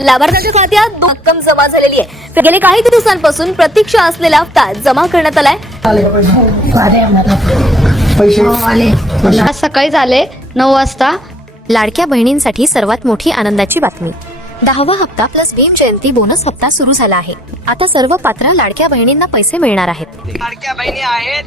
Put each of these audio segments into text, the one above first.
लाभार्थ्यांच्या खात्यात दो- रक्कम जमा झालेली आहे. गेले काही दिवसांपासून प्रतीक्षा असलेला हप्ता जमा करण्यात आलाय. पैसे. आज सकाळी झाले नऊ वाजता. लाडक्या बहिणींसाठी सर्वात मोठी आनंदाची बातमी. दहावा हप्ता प्लस भीम जयंती बोनस हप्ता सुरू झाला आहे. आता सर्व पात्र लाडक्या बहिणींना पैसे मिळणार आहेत. लाडक्या बहिणी आहेत.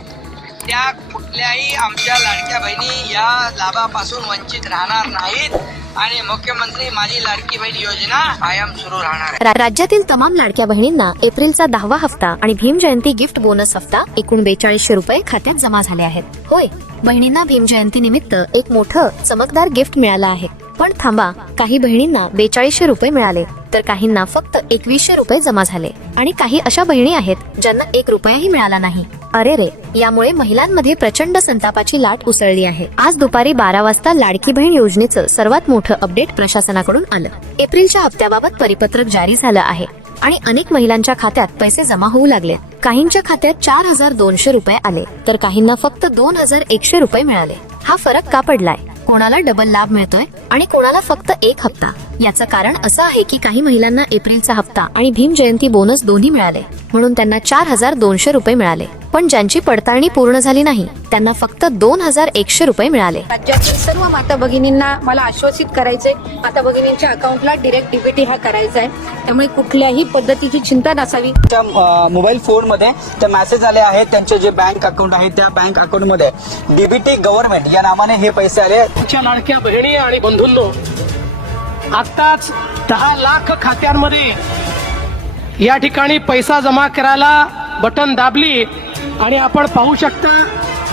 त्या कुठल्याही आमच्या लाडक्या बहिणी या लाभापासून वंचित राहणार नाहीत. आणि मुख्यमंत्री माझी लाडकी बहीण योजना कायम सुरू राहणार आहे. रा- राज्यातील तमाम लाडक्या बहिणींना एप्रिलचा दहावा हप्ता आणि भीम जयंती गिफ्ट बोनस हप्ता एकूण बेचाळीसशे रुपये खात्यात जमा झाले आहेत. होय बहिणींना भीम जयंती निमित्त एक मोठं चमकदार गिफ्ट मिळालं आहे. पण थांबा काही बहिणींना बेचाळीसशे रुपये मिळाले तर काहींना फक्त एकवीसशे रुपये जमा झाले. आणि काही अशा बहिणी आहेत ज्यांना एक रुपयाही मिळाला नाही. अरे रे यामुळे महिलांमध्ये प्रचंड संतापाची लाट उसळली आहे. आज दुपारी बारा वाजता लाडकी बहीण योजनेचं सर्वात मोठं अपडेट प्रशासनाकडून आलं. एप्रिलच्या हप्त्याबाबत परिपत्रक जारी झालं आहे आणि अनेक महिलांच्या खात्यात पैसे जमा होऊ लागले. काहींच्या खात्यात चार हजार दोनशे रुपये आले तर काहींना फक्त दोन हजार एकशे रुपये मिळाले. हा फरक का पडलाय? कोणाला डबल लाभ मिळतोय आणि कोणाला फक्त एक हप्ता? याचं कारण असं आहे की काही महिलांना एप्रिलचा हप्ता आणि भीम जयंती बोनस दोन्ही मिळाले. म्हणून त्यांना चार हजार दोनशे रुपये मिळाले. पण ज्यांची पडताळणी पूर्ण झाली नाही त्यांना फक्त दोन हजार एकशे रुपये मिळाले. राज्यातील सर्व माता भगिनींना मला आश्वासित करायचंय माता भगिनींच्या अकाउंटला डिरेक्ट डीबीटी हा करायचा आहे त्यामुळे कुठल्याही पद्धतीची चिंता नसावी. त्या मोबाईल फोनमध्ये ते मेसेज आले आहेत त्यांचे जे बँक अकाउंट आहे त्या बँक अकाउंटमध्ये डीबीटी गव्हर्नमेंट या नावाने हे पैसे आले आमच्या लाडक्या बहिणी आणि बंधूंनो आत्ताच दहा लाख खात्यांमध्ये या ठिकाणी पैसा जमा करायला बटन दाबली आणि आपण पाहू शकता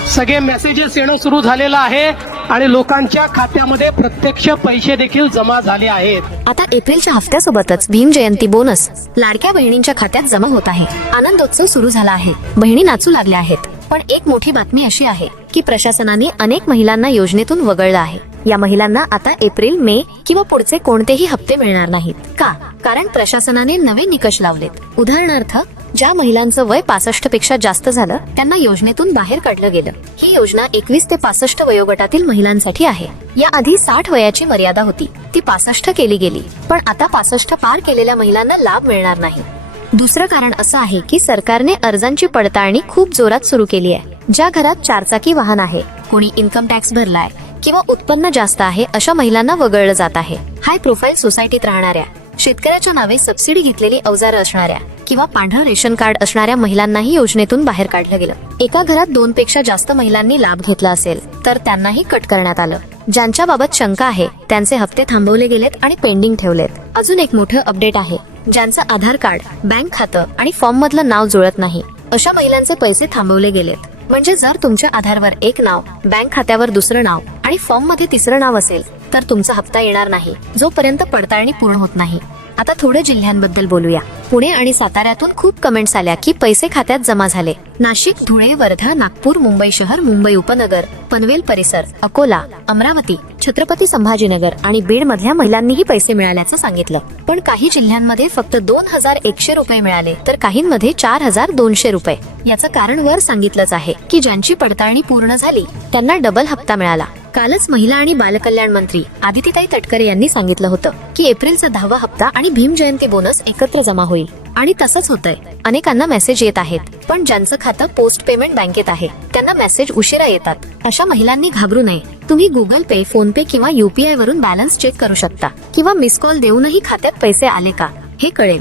सगळे मेसेजेस येणं सुरू झालेलं आहे आणि लोकांच्या खात्यामध्ये प्रत्यक्ष पैसे देखील जमा झाले आहेत. आता एप्रिलच्या हफ्त्यासोबतच भीम जयंती बोनस लाडक्या बहिणींच्या खात्यात जमा होत आहे. आनंदोत्सव सुरू झाला आहे. बहिणी नाचू लागल्या आहेत. पण एक मोठी बातमी अशी आहे. की प्रशासनाने अनेक महिलांना योजनेतून वगळलं आहे. या महिलांना आता एप्रिल मे किंवा पुढचे कोणतेही हप्ते मिळणार नाहीत. का? कारण प्रशासनाने नवे निकष लावलेत. उदाहरणार्थ ज्या महिलांचं वय पासष्टपेक्षा जास्त झालं त्यांना योजनेतून बाहेर काढलं गेलं. ही योजना एकवीस ते पासष्ट वयोगटातील महिलांसाठी आहे. याआधी साठ वयाची मर्यादा होती. ती पासष्ट केली गेली. पण आता पासष्ट पार केलेल्या महिलांना लाभ मिळणार नाही. दुसरं कारण असं आहे की सरकारने अर्जांची पडताळणी खूप जोरात सुरू केली आहे. ज्या घरात चारचाकी वाहन आहे कोणी इन्कम टॅक्स भरलाय किंवा उत्पन्न जास्त आहे अशा महिलांना वगळलं जात आहे. हाय प्रोफाईल सोसायटीत राहणाऱ्या शेतकऱ्याच्या नावे सबसिडी घेतलेली अवजारं असणाऱ्या किंवा पांढरं रेशन कार्ड असणाऱ्या महिलांनाही योजनेतून बाहेर काढलं गेलं. एका घरात दोन पेक्षा जास्त महिलांनी लाभ घेतला असेल तर त्यांनाही कट करण्यात आलं. ज्यांच्या बाबत शंका आहे त्यांचे हप्ते थांबवले गेलेत आणि पेंडिंग ठेवलेत. अजून एक मोठं अपडेट आहे. ज्यांचं आधार कार्ड बँक खातं आणि फॉर्म मधलं नाव जुळत नाही. अशा महिलांचे पैसे थांबवले गेलेत. म्हणजे जर तुमच्या आधारवर एक नाव बँक खात्यावर दुसरं नाव आणि फॉर्ममध्ये तिसरं नाव असेल तर तुमचा हप्ता येणार नाही. जोपर्यंत पडताळणी पूर्ण होत नाही. आता थोड्या जिल्ह्यांबद्दल बोलूया. पुणे आणि साताऱ्यातून खूप कमेंट्स आल्या की पैसे खात्यात जमा झाले. नाशिक धुळे वर्धा नागपूर मुंबई शहर मुंबई उपनगर पनवेल परिसर अकोला अमरावती छत्रपती संभाजीनगर आणि बीड मधल्या महिलांनीही पैसे मिळाल्याचं सांगितलं. पण काही जिल्ह्यांमध्ये फक्त दोन हजार एकशे रुपये मिळाले तर काहींमध्ये चार हजार दोनशे रुपये. याचं कारण वर सांगितलंच आहे की ज्यांची पडताळणी पूर्ण झाली त्यांना डबल हप्ता मिळाला. कालच महिला आणि बालकल्याण मंत्री आदितीताई तटकरे यांनी सांगितलं होतं की एप्रिलचा दहावा हप्ता आणि भीम जयंती बोनस एकत्र जमा होईल. आणि तसंच होतंय. अनेकांना मेसेज येत आहेत पण ज्यांचं खातं पोस्ट पेमेंट बँकेत आहे त्यांना मेसेज उशिरा येतात. अशा महिलांनी घाबरू नये. तुम्ही गुगल पे फोन पे किंवा युपीआय वरून बॅलन्स चेक करू शकता. किंवा मिस कॉल देऊनही खात्यात पैसे आले का? हे कळेल.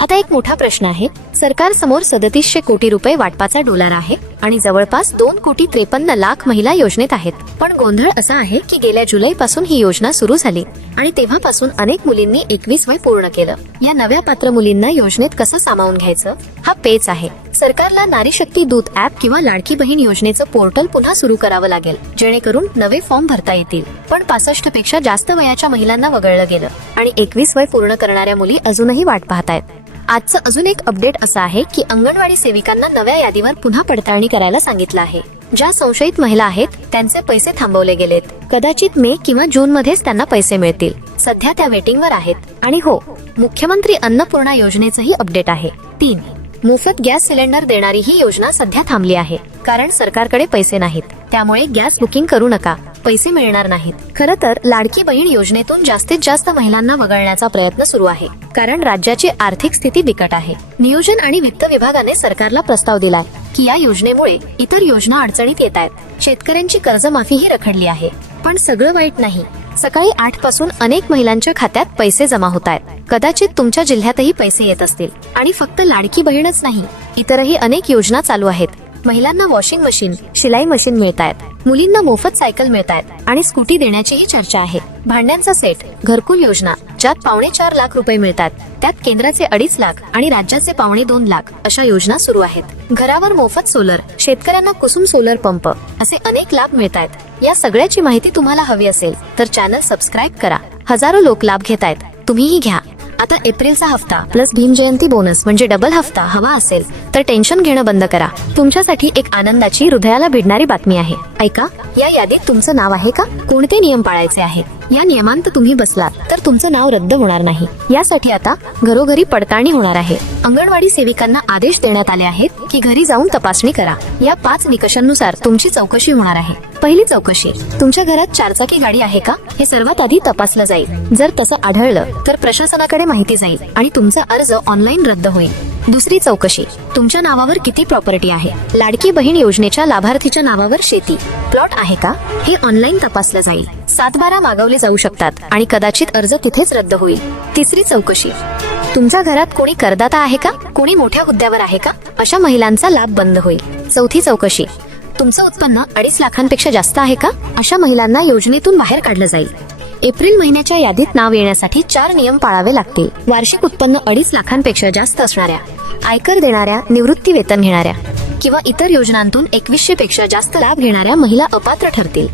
आता एक मोठा प्रश्न आहे. सरकार समोर सदतीसशे कोटी रुपये वाटपाचा डोलार आहे. आणि जवळपास दोन कोटी त्रेपन्न लाख महिला योजनेत आहेत. पण गोंधळ असा आहे की गेल्या जुलै पासून ही योजना सुरू झाली आणि तेव्हापासून अनेक मुलींनी एकवीस वय पूर्ण केलं. या नव्या पात्र मुलींना योजनेत कसं सामावून घ्यायचं? हा पेच आहे. सरकारला नारी शक्ती दूत ऍप किंवा लाडकी बहीण योजनेचं पोर्टल पुन्हा सुरू करावं लागेल जेणेकरून नवे फॉर्म भरता येतील. पण पासष्टपेक्षा जास्त वयाच्या महिलांना वगळलं गेलं आणि एकवीस वय पूर्ण करणाऱ्या मुली अजूनही वाट पाहतायत. आजचं अजून एक अपडेट असं आहे की अंगणवाडी सेविकांना नव्या यादीवर पुन्हा पडताळणी करायला सांगितलं आहे. ज्या संशयित महिला आहेत त्यांचे पैसे थांबवले गेलेत. कदाचित मे किंवा जून मध्येच त्यांना पैसे मिळतील. सध्या त्या वेटिंगवर आहेत. आणि हो मुख्यमंत्री अन्नपूर्णा योजनेचंही अपडेट आहे. तीन. मोफत गॅस सिलेंडर देणारी ही योजना सध्या थांबली आहे. कारण सरकारकडे पैसे नाहीत. त्यामुळे गॅस बुकिंग करू नका. पैसे मिळणार नाहीत. खर तर लाडकी बहीण योजनेतून जास्तीत जास्त महिलांना वगळण्याचा प्रयत्न सुरू आहे. कारण राज्याची आर्थिक स्थिती बिकट आहे. नियोजन आणि वित्त विभागाने सरकारला प्रस्ताव दिलाय की या योजनेमुळे इतर योजना अडचणीत येत आहेत. शेतकऱ्यांची कर्जमाफीही रखडली आहे. पण सगळं वाईट नाही. सकाळी आठपासून अनेक महिलांच्या खात्यात पैसे जमा होत आहेत. कदाचित तुमच्या जिल्ह्यातही पैसे येत असतील. आणि फक्त लाडकी बहीणच नाही इतरही अनेक योजना चालू आहेत. महिलांना वॉशिंग मशीन शिलाई मशीन मिळत आहेत. मुलींना मोफत सायकल मिळत आहेत. आणि स्कूटी देण्याचीही चर्चा आहे. भांड्यांचा सेट घरकुल योजना ज्यात पावणे चार लाख रुपये मिळतात. त्यात केंद्राचे अडीच लाख आणि राज्याचे पावणे दोन लाख अशा योजना सुरू आहेत. घरावर मोफत सोलर शेतकऱ्यांना कुसुम सोलर पंप असे अनेक लाभ मिळत आहेत. या सगळ्याची माहिती तुम्हाला हवी असेल तर चॅनल सबस्क्राईब करा. हजारो लोक लाभ घेत आहेत तुम्हीही घ्या. आता एप्रिलचा हफ्ता प्लस भीम जयंती बोनस म्हणजे डबल हफ्ता हवा असेल तर टेन्शन घेणं बंद करा. तुमच्यासाठी एक आनंदाची हृदयाला भिडणारी बातमी आहे. ऐका. या यादीत तुमचं नाव आहे का? कोणते नियम पाळायचे आहेत? या नियमांत तुम्ही बसलात तर तुमचं नाव रद्द होणार नाही. यासाठी आता घरोघरी पडताळणी होणार आहे. अंगणवाडी सेविकांना आदेश देण्यात आले आहेत की घरी जाऊन तपासणी करा. या पाच निकषांनुसार तुमची चौकशी होणार आहे. पहिली चौकशी तुमच्या घरात चारचाकी गाडी आहे का? हे सर्वात आधी तपासलं जाईल. जर तसं आढळलं तर प्रशासनाकडे माहिती जाईल आणि तुमचा अर्ज ऑनलाईन रद्द होईल. दुसरी चौकशी. तुमच्या नावावर किती प्रॉपर्टी आहे? लाडकी बहीण योजनेच्या लाभार्थीच्या नावावर शेती. प्लॉट आहे का? हे ऑनलाईन तपासलं जाईल. सातबारा मागवले जाऊ शकतात आणि कदाचित अर्ज तिथेच रद्द होईल. तिसरी चौकशी. तुमच्या घरात कोणी करदाता आहे का? कोणी मोठ्या हुद्द्यावर आहे का? अशा महिलांचा लाभ बंद होईल. चौथी चौकशी. तुमचं उत्पन्न अडीच लाखांपेक्षा जास्त आहे का? अशा महिलांना योजनेतून बाहेर काढलं जाईल. एप्रिल महिन्याच्या यादीत नाव येण्यासाठी चार नियम पाळावे लागतील. वार्षिक उत्पन्न अडीच लाखांपेक्षा जास्त असणाऱ्या आयकर देणाऱ्या निवृत्ती वेतन घेणाऱ्या किंवा इतर योजनांतून एकवीसशे पेक्षा जास्त लाभ घेणाऱ्या महिला अपात्र ठरतील.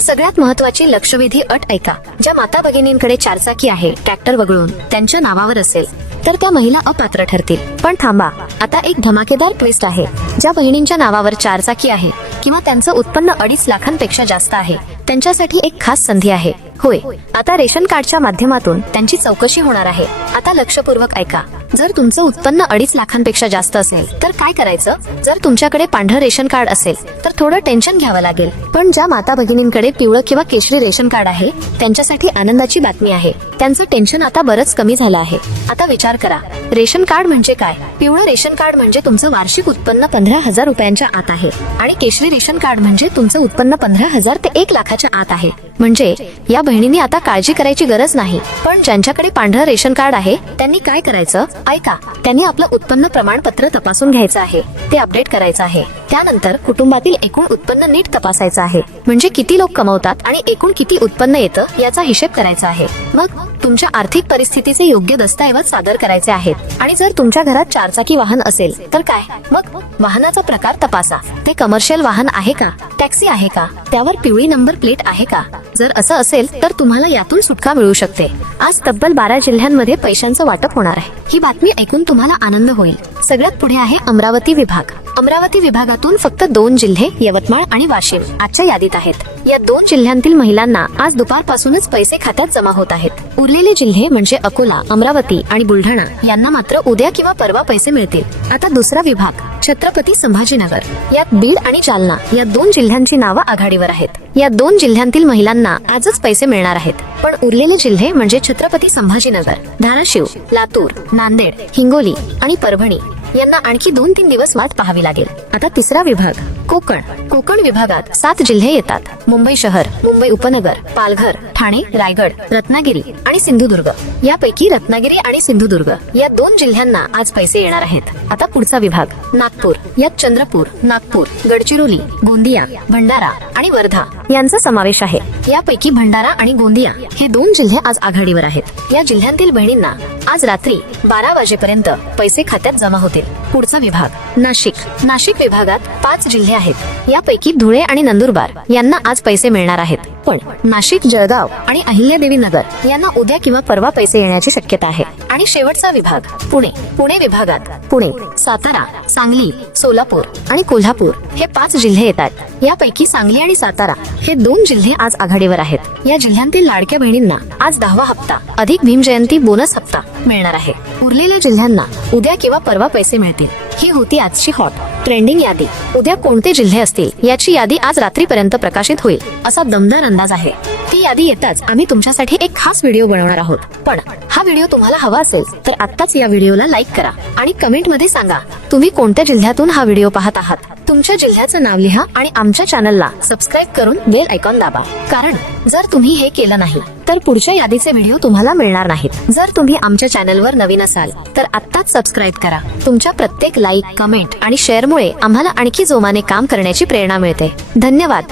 सगळ्यात महत्वाची लक्षवेधी अट ऐका. ज्या माता भगिनींकडे चारचाकी आहे ट्रॅक्टर वगळून त्यांच्या नावावर असेल तर त्या महिला अपात्र ठरतील. पण थांबा आता एक धमाकेदार ट्विस्ट आहे. ज्या बहिणींच्या नावावर चारचाकी आहे किंवा त्यांचं उत्पन्न अडीच लाखांपेक्षा जास्त आहे त्यांच्यासाठी एक खास संधी आहे. होय आता रेशन कार्डच्या माध्यमातून त्यांची चौकशी होणार आहे. आता लक्षपूर्वक ऐका. जर तुमचं उत्पन्न अडीच लाखांपेक्षा जास्त असेल तर काय करायचं? जर तुमच्याकडे पांढरं रेशन कार्ड असेल तर थोडं टेन्शन घ्यावं लागेल. पण ज्या माता भगिनींकडे पिवळं किंवा केशरी रेशन कार्ड आहे त्यांच्यासाठी आनंदाची बातमी आहे. त्यांचं टेन्शन आता बरंच कमी झालं आहे. आता विचार करा. रेशन कार्ड म्हणजे काय? पिवळं रेशन कार्ड म्हणजे तुमचं वार्षिक उत्पन्न पंधरा हजार रुपयांच्या आत आहे. आणि केशरी रेशन कार्ड म्हणजे तुमचं उत्पन्न पंधरा हजार ते एक लाखाच्या आत आहे. म्हणजे या बहिणींनी आता काळजी करायची गरज नाही. पण ज्यांच्याकडे पांढरं रेशन कार्ड आहे त्यांनी काय करायचं? ऐका त्यांनी आपलं उत्पन्न प्रमाणपत्र तपासून घ्यायचं आहे. ते अपडेट करायचं आहे. त्यानंतर कुटुंबातील एकूण उत्पन्न नीट तपासायचं आहे. म्हणजे किती लोक कमवतात आणि एकूण किती उत्पन्न येतं याचा हिशेब करायचा आहे. मग तुमच्या आर्थिक परिस्थितीचे योग्य दस्तऐवज सादर करायचे आहेत. आणि जर तुमच्या घरात चारचाकी वाहन असेल तर काय? मग वाहनाचा प्रकार तपासा. ते कमर्शियल वाहन आहे का? टॅक्सी आहे का? त्यावर पिवळी नंबर प्लेट आहे का? जर असं असेल तर तुम्हाला यातून सुटका मिळू शकते. आज तब्बल बारा जिल्ह्यांमध्ये पैशांचं वाटप होणार आहे. ही बातमी ऐकून तुम्हाला आनंद होईल. सगळ्यात पुढे आहे अमरावती विभाग. अमरावती विभागातून फक्त दोन जिल्हे यवतमाळ आणि वाशिम आजच्या यादीत आहेत. या दोन जिल्ह्यांतील महिलांना आज दुपारपासूनच पैसे खात्यात जमा होत आहेत. उरलेले जिल्हे म्हणजे अकोला अमरावती आणि बुलढाणा. यांना मात्र उद्या किंवा परवा पैसे मिळतील. आता दुसरा विभाग छत्रपती संभाजीनगर. यात बीड आणि जालना या दोन जिल्ह्यांची नावं आघाडीवर आहेत. या दोन जिल्ह्यांतील महिलांना आजच पैसे मिळणार आहेत. पण उरलेले जिल्हे म्हणजे छत्रपती संभाजीनगर धाराशिव लातूर नांदेड हिंगोली आणि परभणी. यांना आणखी दोन तीन दिवस वाट पाहावी लागेल. आता तिसरा विभाग कोकण. कोकण विभागात सात जिल्हे येतात. मुंबई शहर मुंबई उपनगर पालघर ठाणे रायगड रत्नागिरी आणि सिंधुदुर्ग. यापैकी रत्नागिरी आणि सिंधुदुर्ग या दोन जिल्ह्यांना आज पैसे येणार आहेत. आता पुढचा विभाग नागपूर. यात चंद्रपूर नागपूर गडचिरोली गोंदिया भंडारा आणि वर्धा यांचा समावेश आहे. यापैकी भंडारा आणि गोंदिया हे दोन जिल्हे आज आघाडीवर आहेत. या जिल्ह्यांतील बहिणींना आज रात्री बारा वाजेपर्यंत पैसे खात्यात जमा होतील. पुढचा विभाग. नाशिक. नाशिक विभागात पाच जिल्हे आहेत. यापैकी धुळे आणि नंदुरबार यांना आज पैसे मिळणार आहेत. पण नाशिक जळगाव आणि अहिल्यादेवी नगर यांना उद्या किंवा परवा पैसे येण्याची शक्यता आहे. आणि शेवटचा विभाग पुणे. पुणे विभागात पुणे सातारा सांगली सोलापूर आणि कोल्हापूर हे पाच जिल्हे येतात. यापैकी सांगली आणि सातारा हे दोन जिल्हे आज आघाडीवर आहेत. या जिल्ह्यांतील लाडक्या बहिणींना आज दहावा हप्ता अधिक भीमजयंती बोनस हप्ता मिळणार आहे. उरलेल्या जिल्ह्यांना उद्या किंवा परवा पैसे मिळतील. ही होती आजची हॉट ट्रेंडिंग यादी. उद्या कोणते जिल्हे असतील याची यादी आज रात्रीपर्यंत प्रकाशित होईल असा दमदार अंदाज आहे. ती यादी येताच आम्ही तुमच्यासाठी एक खास व्हिडिओ बनवणार आहोत. पण हा व्हिडिओ तुम्हाला हवा असेल तर आत्ताच या व्हिडिओला लाईक करा आणि कमेंटमध्ये सांगा तुम्ही कोणत्या जिल्ह्यातून हा व्हिडिओ पाहत आहात? तुमच्या जिल्ह्याचं नाव लिहा आणि आमच्या चॅनलला सबस्क्राईब करून बेल आयकॉन दाबा. कारण जर तुम्ही हे केलं नाही तर पुढच्या यादीचे व्हिडिओ तुम्हाला मिळणार नाहीत. जर तुम्ही आमच्या चॅनलवर नवीन असाल तर आत्ताच सबस्क्राईब करा. तुमच्या प्रत्येक लाईक कमेंट आणि शेअरमुळे आम्हाला आणखी जोमाने काम करण्याची प्रेरणा मिळते. धन्यवाद.